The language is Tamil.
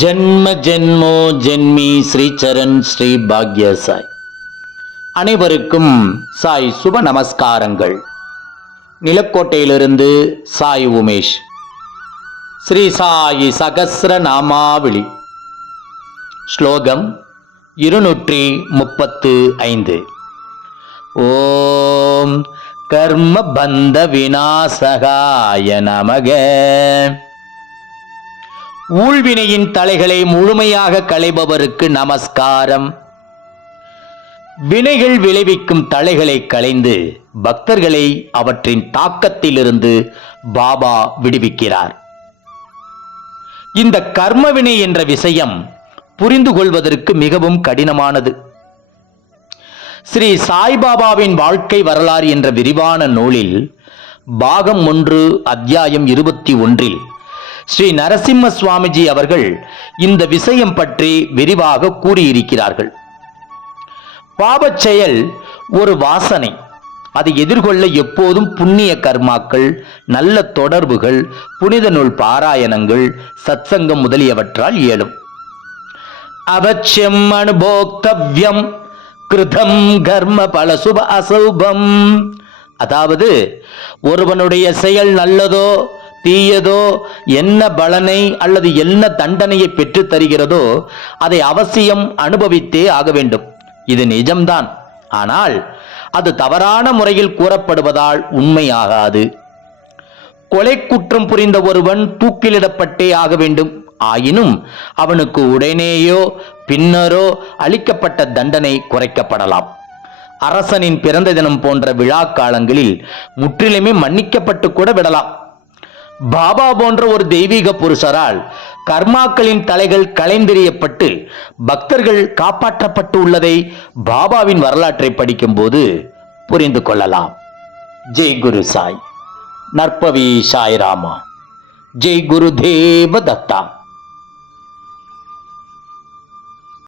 ஜென்ம ஜென்மோ ஜென்மி ஸ்ரீ சரண் ஸ்ரீ பாக்ய சாய். அனைவருக்கும் சாய் சுப நமஸ்காரங்கள். நிலக்கோட்டையிலிருந்து சாய் உமேஷ். ஸ்ரீ சாயி சகஸ்ர நாமாவளி. ஸ்லோகம் 235. ஓம் கர்ம பந்த விநாசகாய நமக. ஊழ்வினையின் தலைகளை முழுமையாக களைபவருக்கு நமஸ்காரம். வினைகள் விளைவிக்கும் தலைகளை களைந்து பக்தர்களை அவற்றின் தாக்கத்திலிருந்து பாபா விடுவிக்கிறார். இந்த கர்மவினை என்ற விஷயம் புரிந்து கொள்வதற்கு மிகவும் கடினமானது. ஸ்ரீ சாய்பாபாவின் வாழ்க்கை வரலாறு என்ற விரிவான நூலில் பாகம் 1 அத்தியாயம் 21 ஸ்ரீ நரசிம்ம சுவாமிஜி அவர்கள் இந்த விஷயம் பற்றி விரிவாக கூறியிருக்கிறார்கள். பாவச் செயல் ஒரு வாசனை. அதை எதிர்கொள்ள எப்போதும் புண்ணிய கர்மாக்கள், நல்ல தொடர்புகள், புனித நூல் பாராயணங்கள், சத்சங்கம் முதலியவற்றால் இயலும். அவசியம் அனுபோக்தவ்யம் கிருதம் கர்ம பல சுப அசௌபம். அதாவது ஒருவனுடைய செயல் நல்லதோ தீயதோ, என்ன பலனை அல்லது என்ன தண்டனையை பெற்று தருகிறதோ அதை அவசியம் அனுபவித்தே ஆக வேண்டும். இது நிஜம்தான். ஆனால் அது தவறான முறையில் கூறப்படுவதால் உண்மையாகாது. கொலை குற்றம் புரிந்த ஒருவன் தூக்கிலிடப்பட்டே ஆக வேண்டும். ஆயினும் அவனுக்கு உடனேயோ பின்னரோ அளிக்கப்பட்ட தண்டனை குறைக்கப்படலாம். அரசனின் பிறந்த தினம் போன்ற விழா காலங்களில் முற்றிலுமே மன்னிக்கப்பட்டு கூட விடலாம். பாபா போன்ற ஒரு தெய்வீக புருஷரால் கர்மாக்களின் தலைகள் களைந்தெறியப்பட்டு பக்தர்கள் காப்பாற்றப்பட்டு உள்ளதை பாபாவின் வரலாற்றை படிக்கும் போது புரிந்து கொள்ளலாம். ஜெய் குரு சாய். நற்பவி சாய் ராமா. ஜெய் குரு தேவ தத்தா.